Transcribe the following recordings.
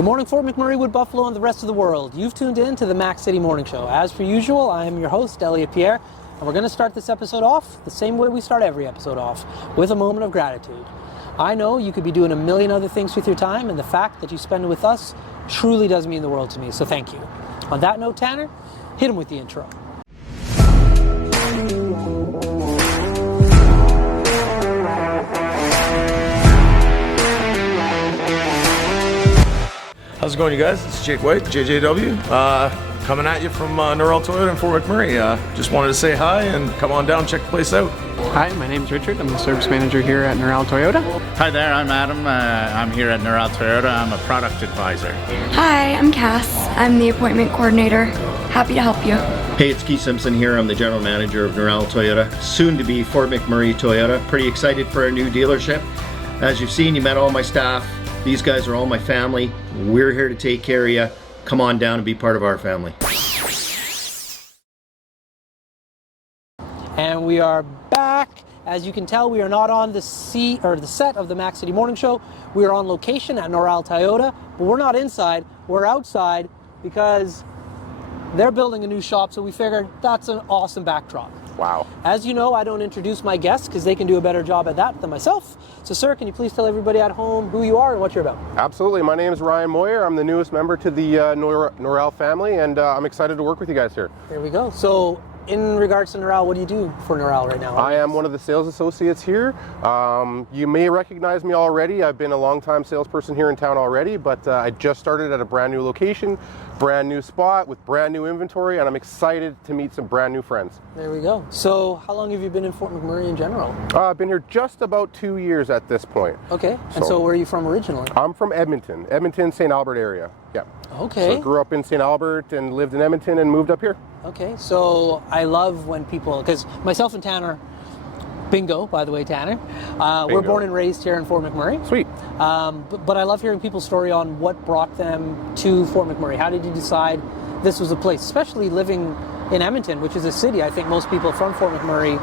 Good morning, Fort McMurray, Wood Buffalo, and the rest of the world. You've tuned in to the Mac City Morning Show. As per usual, I am your host, Elliot Pierre, and we're going to start this episode off the same way we start every episode off, with a moment of gratitude. I know you could be doing a million other things with your time, and the fact that you spend it with us truly does mean the world to me, so thank you. On that note, Tanner, hit him with the intro. How's it going, you guys? It's Jake White, JJW, coming at you from Noral Toyota in Fort McMurray. Just wanted to say hi and come on down, check the place out. Hi, my name's Richard. I'm the service manager here at Noral Toyota. Hi there, I'm Adam. I'm here at Noral Toyota. I'm a product advisor. Hi, I'm Cass. I'm the appointment coordinator. Happy to help you. Hey, it's Keith Simpson here. I'm the general manager of Noral Toyota, soon to be Fort McMurray Toyota. Pretty excited for our new dealership. As you've seen, you met all my staff. These guys are all my family. We're here to take care of you. Come on down and be part of our family. And we are back. As you can tell, we are not on the set of the Mac City Morning Show. We are on location at Noral Toyota, but we're not inside. We're outside because they're building a new shop, so we figured that's an awesome backdrop. Wow. As you know, I don't introduce my guests because they can do a better job at that than myself. So, sir, can you please tell everybody at home who you are and what you're about? Absolutely. My name is Ryan Moyer. I'm the newest member to the Noral family, and I'm excited to work with you guys here. There we go. So, in regards to Noral, what do you do for Noral right now? I am one of the sales associates here. You may recognize me already. I've been a long-time salesperson here in town already, but I just started at a brand new location, brand new spot with brand new inventory, and I'm excited to meet some brand new friends. There we go. So how long have you been in Fort McMurray in general? I've been here just about 2 years at this point. Okay. And so where are you from originally? I'm from Edmonton, St. Albert area. Yeah. Okay. So I grew up in St. Albert and lived in Edmonton and moved up here. Okay. So I love when people, because myself and Tanner, bingo, by the way, Tanner. We're born and raised here in Fort McMurray. Sweet. But I love hearing people's story on what brought them to Fort McMurray. How did you decide this was a place, especially living in Edmonton, which is a city? I think most people from Fort McMurray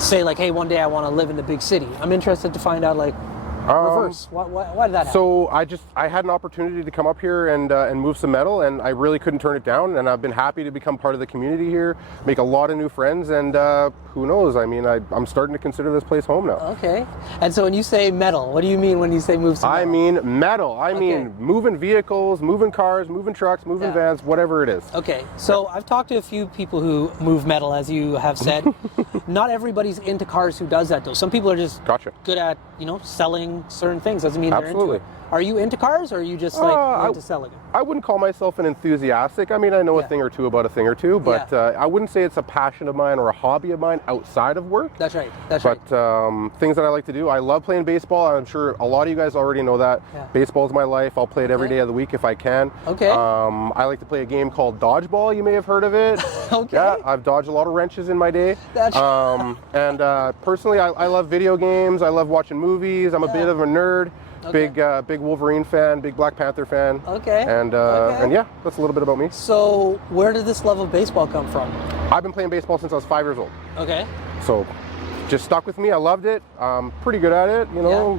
say, like, hey, one day I want to live in the big city. I'm interested to find out, like, reverse. Why did that happen? So I had an opportunity to come up here and move some metal, and I really couldn't turn it down, and I've been happy to become part of the community here, make a lot of new friends, and who knows, I mean, I'm starting to consider this place home now. Okay. And so when you say metal, what do you mean when you say move some metal? I mean metal. I mean moving vehicles, moving cars, moving trucks, moving vans, whatever it is. Okay. So I've talked to a few people who move metal, as you have said. Not everybody's into cars who does that, though. Some people are just good at, selling certain things. Doesn't mean they're into it. Are you into cars, or are you just into selling it? I wouldn't call myself an enthusiastic. I mean, I know a thing or two about a thing or two, but I wouldn't say it's a passion of mine or a hobby of mine outside of work. That's right. But things that I like to do, I love playing baseball. I'm sure a lot of you guys already know that. Yeah. Baseball is my life. I'll play it every day of the week if I can. Okay. I like to play a game called dodgeball. You may have heard of it. Okay. Yeah, I've dodged a lot of wrenches in my day. That's and personally, I love video games. I love watching movies. I'm a bit of a nerd. Okay. Big Wolverine fan, big Black Panther fan. Okay. And yeah, that's a little bit about me. So where did this love of baseball come from? I've been playing baseball since I was 5 years old. Okay. So just stuck with me. I loved it. Pretty good at it,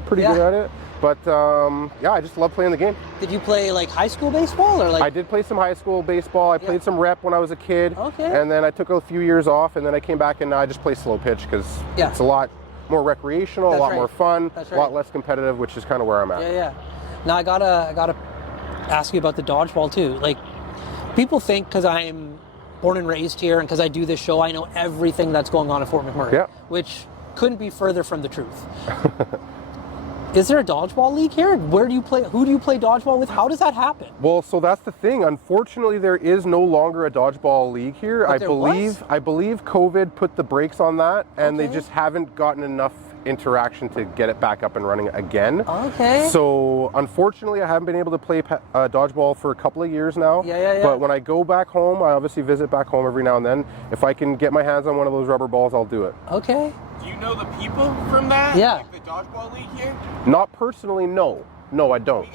pretty good at it. But I just love playing the game. Did you play like high school baseball or like? I did play some high school baseball. I played some rep when I was a kid. Okay. And then I took a few years off, and then I came back and I just play slow pitch because it's a lot more recreational, a lot more fun, a lot less competitive, which is kind of where I'm at. Yeah. Now I gotta ask you about the dodgeball too. Like, people think because I am born and raised here and because I do this show, I know everything that's going on at Fort McMurray, which couldn't be further from the truth. Is there a dodgeball league here? Where do you play? Who do you play dodgeball with? How does that happen? Well, so that's the thing. Unfortunately, there is no longer a dodgeball league here. I believe COVID put the brakes on that, and they just haven't gotten enough interaction to get it back up and running again. Okay. So unfortunately, I haven't been able to play dodgeball for a couple of years now. Yeah. But when I go back home, I obviously visit back home every now and then. If I can get my hands on one of those rubber balls, I'll do it. Okay. Do you know the people from that? Yeah. Like the dodgeball league here? Not personally, no. No, I don't.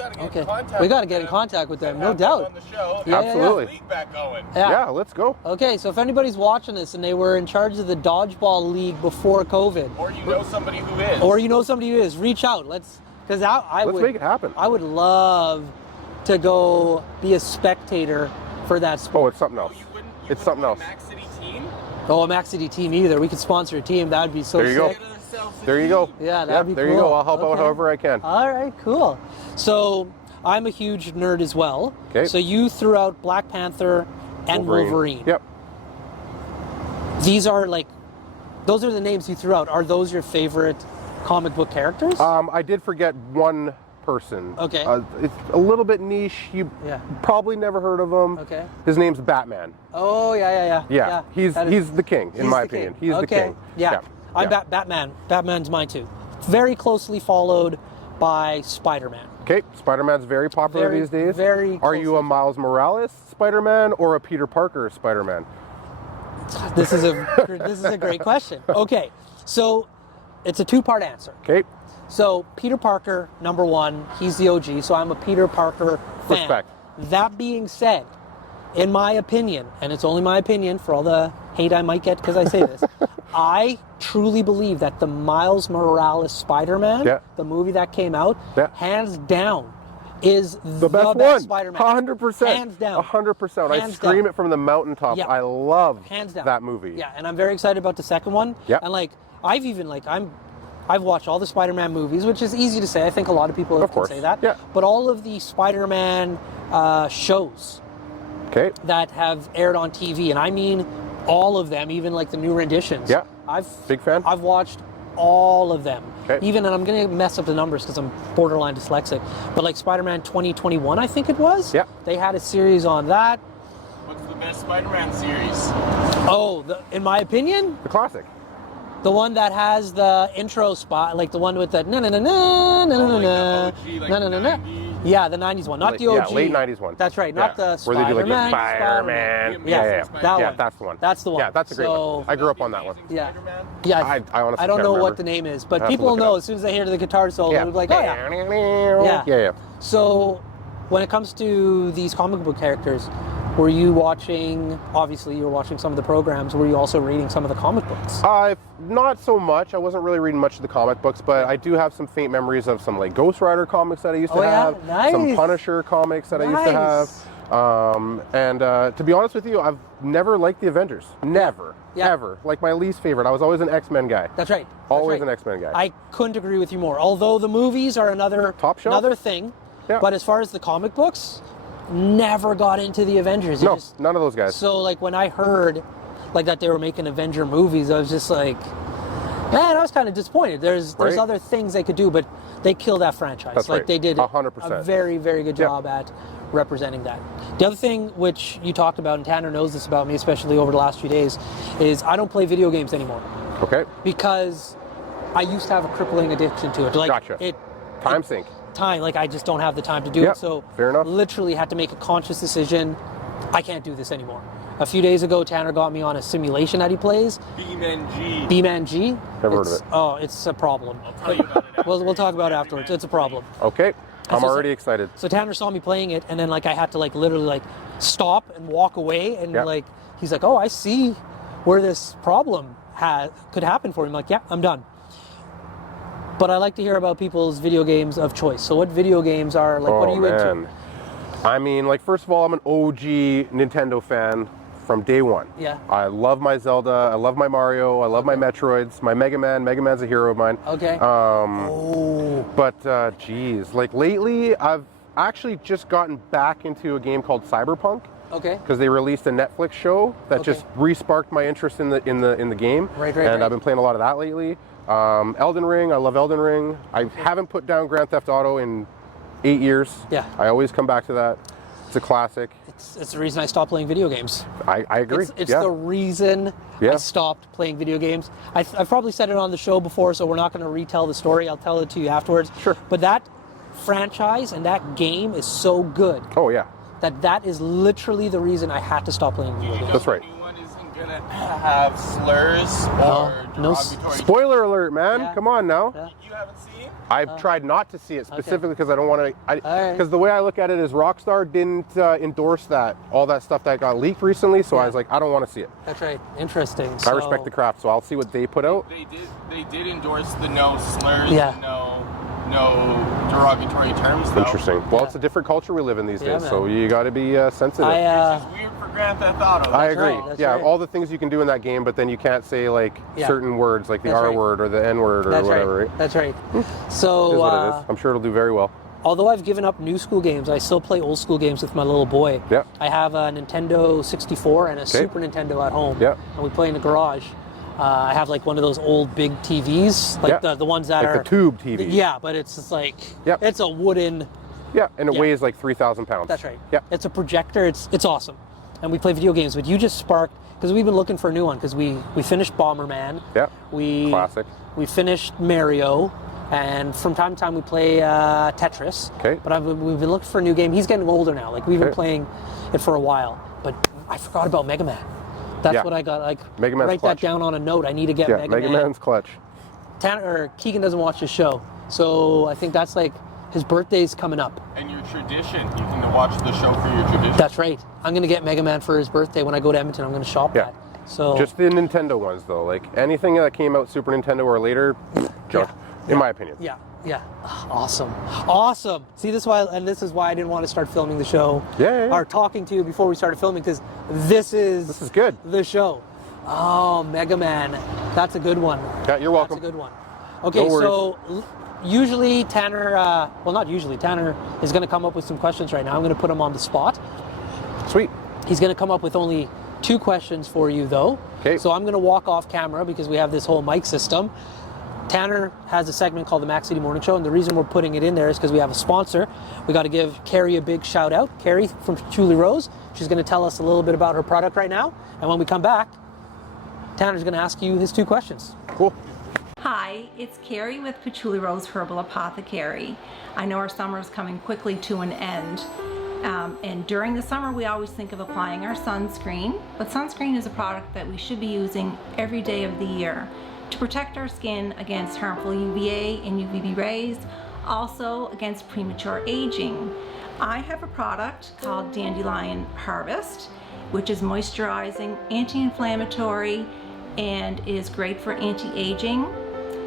We got to get in contact with them, no doubt. On the show. Absolutely. League back going. Yeah, let's go. Okay, so if anybody's watching this and they were in charge of the dodgeball league before COVID, or you know somebody who is, reach out. Let's make it happen. I would love to go be a spectator for that sport. Oh, it's something else. It's something else. Oh, a Max City team either. We could sponsor a team. That would be so There you sick. go. There you go. Yeah, that'd be there cool. you go. I'll help out Okay. however I can. All right, cool. So I'm a huge nerd as well. Okay. So you threw out Black Panther and Wolverine. Yep. These are those are the names you threw out. Are those your favorite comic book characters? I did forget one person. Okay. It's a little bit niche. You Yeah. probably never heard of him. Okay. His name's Batman. Oh, yeah. Yeah. He's the king, in my opinion. He's the king. Yeah. I'm Batman. Batman's mine too. Very closely followed by Spider-Man. Okay. Spider-Man's very popular these days. Very Are you a Miles Morales Spider-Man or a Peter Parker Spider-Man? This is a great question. Okay, so it's a two-part answer. Okay. So Peter Parker, number one, he's the OG, so I'm a Peter Parker fan. Respect. That being said, in my opinion, and it's only my opinion for all the hate I might get because I say this, I truly believe that the Miles Morales Spider-Man, the movie that came out, hands down, is the best one. Spider-Man. 100%. Hands down. 100%. I Hands scream down. it from the mountaintops. Yeah. I love Hands down. that movie. Yeah, and I'm very excited about the second one. Yeah. And I've watched all the Spider-Man movies, which is easy to say. I think a lot of people can say that. Yeah. But all of the Spider-Man shows that have aired on TV, and I mean all of them, even like the new renditions. Yeah. Big fan. I've watched all of them. Okay. Even, and I'm going to mess up the numbers because I'm borderline dyslexic, but like Spider-Man 2021, I think it was. Yeah. They had a series on that. What's the best Spider-Man series? Oh, in my opinion, The classic. the one that has the intro spot, like the one with the na na na na na na na na na na na. Yeah, the 90s one, not the OG. Yeah, late 90s one. That's right, not the Where they do like Spider-Man. Spider-Man. Yeah, that one. That's the one. That's the one. Yeah, that's a great So- one. I grew up on that one. Yeah, I honestly don't can't know remember. what the name is, but I'll have to people look it know up. as soon as they hear the guitar solo, Yeah. they're like, oh yeah. Yeah. So, when it comes to these comic book characters, were you watching, obviously you were watching some of the programs, were you also reading some of the comic books? Not so much. I wasn't really reading much of the comic books, but I do have some faint memories of some like Ghost Rider comics that I used to have. Nice. Some Punisher comics that I used to have. And to be honest with you, I've never liked the Avengers. Never. Yeah. Ever. Like my least favorite. I was always an X-Men guy. That's right. Always an X-Men guy. I couldn't agree with you more. Although the movies are another Top shelf? another thing, Yeah. but as far as the comic books, never got into the Avengers. No, none of those guys. So like when I heard like that they were making Avenger movies, I was just like, man, I was kind of disappointed. There's other things they could do, but they killed that franchise. That's like right. they did 100%. a very, very good job at representing that. The other thing which you talked about, and Tanner knows this about me, especially over the last few days, is I don't play video games anymore. Okay. Because I used to have a crippling addiction to it. Like Gotcha. Time sink. Like I just don't have the time to do Yep, it. So fair enough. literally had to make a conscious decision. I can't do this anymore. A few days ago, Tanner got me on a simulation that he plays. B-Man G. Never heard of it. Oh, it's a problem. I'll tell you about it. We'll talk about it afterwards. It's a problem. Okay. I'm so- already excited. So Tanner saw me playing it, and then like I had to like literally like stop and walk away, and like he's like, "Oh, I see where this problem could happen for you." I'm like, "Yeah, I'm done." But I like to hear about people's video games of choice. So what video games are like? What are you into? I mean, like first of all, I'm an OG Nintendo fan from day one. Yeah. I love my Zelda. I love my Mario. I love my Metroids. My Mega Man. Mega Man's a hero of mine. Okay. But geez, like lately, I've actually just gotten back into a game called Cyberpunk. Okay. Because they released a Netflix show that just re-sparked my interest in the game. Right. And I've been playing a lot of that lately. Elden Ring. I love Elden Ring. I haven't put down Grand Theft Auto in 8 years. Yeah. I always come back to that. It's a classic. It's the reason I stopped playing video games. I agree. It's the reason I stopped playing video games. I've probably said it on the show before, so we're not going to retell the story. I'll tell it to you afterwards. Sure. But that franchise and that game is so good. Oh, yeah. That is literally the reason I had to stop playing video games. That's right. The new one isn't gonna have slurs or derogatory. Spoiler alert, man. Yeah. Come on now. Yeah. You haven't seen? I've tried not to see it specifically because I don't want to. right. Because the way I look at it is Rockstar didn't endorse all that stuff that got leaked recently. So I was like, I don't want to see it. That's right. Interesting. I respect the craft, so I'll see what they put out. They did endorse the no slurs, Yeah. and no no derogatory terms, though. Interesting. Well, it's a different culture we live in these days, so you got to be sensitive. It's just weird for Grand Theft Auto. I agree. Right, yeah, right. all the things you can do in that game, but then you can't say like certain words, like the That's R right. word or the N word or whatever. Right. That's right. It So, is what it is. I'm sure it'll do very well. although I've given up new school games, I still play old school games with my little boy. Yeah. I have a Nintendo 64 and a Super Nintendo at home. Yeah. And we play in the garage. I have like one of those old big TVs, like the ones that like are the tube TV. Yeah, but it's just like it's a wooden. Yeah, and it weighs like 3,000 pounds. That's right. Yeah. It's a projector. It's awesome, and we play video games. But you just sparked because we've been looking for a new one because we finished Bomberman. Yeah. Classic. We finished Mario. And from time to time we play Tetris. Okay. But we've been looking for a new game. He's getting older now. Like we've been playing it for a while. But I forgot about Mega Man. That's what I got. Like Mega Man's write clutch. that down on a note. I need to get Mega Man. Mega Man's clutch. Keegan doesn't watch the show, so I think that's like his birthday's coming up. And your tradition. You can watch the show for your tradition. That's right. I'm gonna get Mega Man for his birthday when I go to Edmonton. I'm gonna shop that. So just the Nintendo ones though. Like anything that came out Super Nintendo or later, junk. In my opinion. Yeah. Awesome. See, this is why I didn't want to start filming the show. Or talking to you before we started filming, because this is good. The show. Oh, Mega Man. That's a good one. Yeah, you're welcome. That's a good one. Okay, No so usually Tanner, Tanner is going to come up with some questions right now. I'm going to put him on the spot. Sweet. He's going to come up with only 2 questions for you, though. Okay. So I'm going to walk off camera because we have this whole mic system. Tanner has a segment called the Mac City Morning Show, and the reason we're putting it in there is because we have a sponsor. We got to give Carrie a big shout out. Carrie from Patchouli Rose. She's going to tell us a little bit about her product right now, and when we come back, Tanner's going to ask you his 2 questions. Cool. Hi, it's Carrie with Patchouli Rose Herbal Apothecary. I know our summer is coming quickly to an end. And during the summer, we always think of applying our sunscreen, but sunscreen is a product that we should be using every day of the year to protect our skin against harmful UVA and UVB rays, also against premature aging. I have a product called Dandelion Harvest, which is moisturizing, anti-inflammatory, and is great for anti-aging.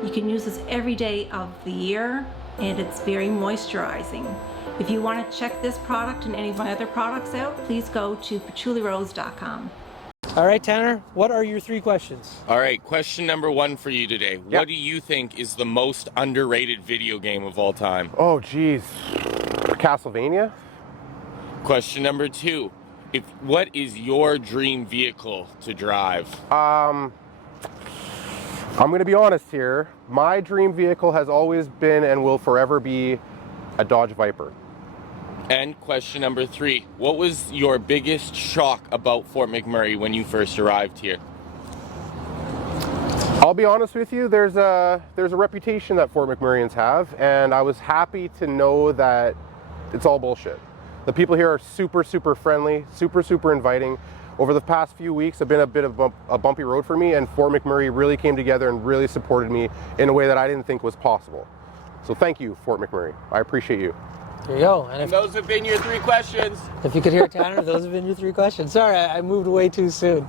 You can use this every day of the year, and it's very moisturizing. If you want to check this product and any of my other products out, please go to patchoulirose.com. All right, Tanner, what are your 3 questions? All right, question number 1 for you today. What do you think is the most underrated video game of all time? Oh, geez. Castlevania? Question number 2. What is your dream vehicle to drive? I'm going to be honest here. My dream vehicle has always been and will forever be a Dodge Viper. And question number 3. What was your biggest shock about Fort McMurray when you first arrived here? I'll be honest with you, there's a reputation that Fort McMurrayans have, and I was happy to know that it's all bullshit. The people here are super, super friendly, super, super inviting. Over the past few weeks, have been a bit of a bumpy road for me, and Fort McMurray really came together and really supported me in a way that I didn't think was possible. So thank you, Fort McMurray. I appreciate you. There you go. And those have been your 3 questions. If you could hear Tanner, those have been your 3 questions. Sorry, I moved way too soon.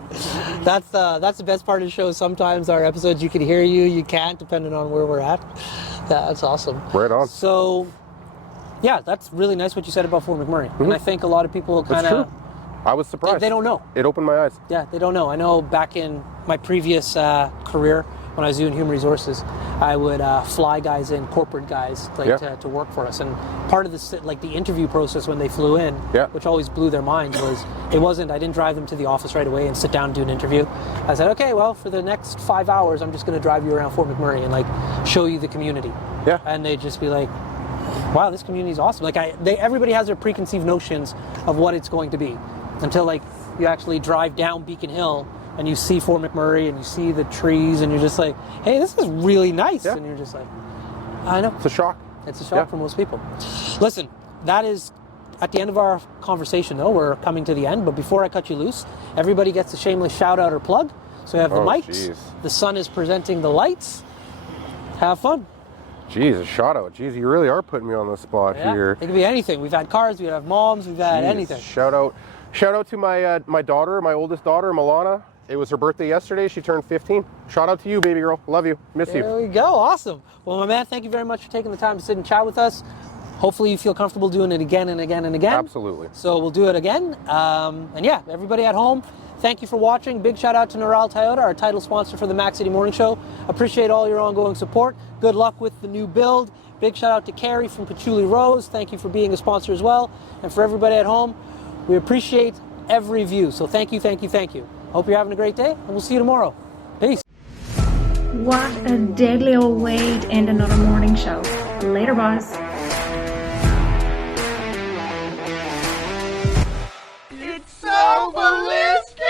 That's the best part of the show. Sometimes our episodes, you can hear you can't, depending on where we're at. That's awesome. Right on. So, yeah, that's really nice what you said about Fort McMurray. Mm-hmm. And I think a lot of people kind of... I was surprised. They don't know. It opened my eyes. Yeah, they don't know. I know back in my previous career, when I was doing human resources, I would fly guys in, corporate guys, to work for us. And part of the interview process when they flew in, which always blew their minds, was I didn't drive them to the office right away and sit down and do an interview. I said, okay, well, for the next 5 hours, I'm just going to drive you around Fort McMurray and show you the community. Yeah. And they'd just be like, wow, this community is awesome. Everybody has their preconceived notions of what it's going to be until you actually drive down Beacon Hill and you see Fort McMurray and you see the trees and you're just like, hey, this is really nice. Yeah. And you're just like, I know. It's a shock. It's a shock for most people. Listen, that is at the end of our conversation, though. We're coming to the end. But before I cut you loose, everybody gets a shameless shout out or plug. So we have the mics. Geez. The sun is presenting the lights. Have fun. Jeez, a shout out. Jeez, you really are putting me on the spot here. It could be anything. We've had cars, we've had moms, we've had anything. Shout out to my daughter, my oldest daughter, Milana. It was her birthday yesterday. She turned 15. Shout out to you, baby girl. Love you. Miss you. There we go. Awesome. Well, my man, thank you very much for taking the time to sit and chat with us. Hopefully you feel comfortable doing it again and again and again. Absolutely. So we'll do it again. And yeah, everybody at home, thank you for watching. Big shout out to Noral Toyota, our title sponsor for the Mac City Morning Show. Appreciate all your ongoing support. Good luck with the new build. Big shout out to Carrie from Patchouli Rose. Thank you for being a sponsor as well. And for everybody at home, we appreciate every view. So thank you, thank you, thank you. Hope you're having a great day, and we'll see you tomorrow. Peace. What a deadly old way to end another morning show. Later, boss. It's so ballistic!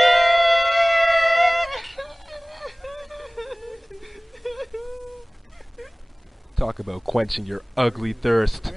Talk about quenching your ugly thirst.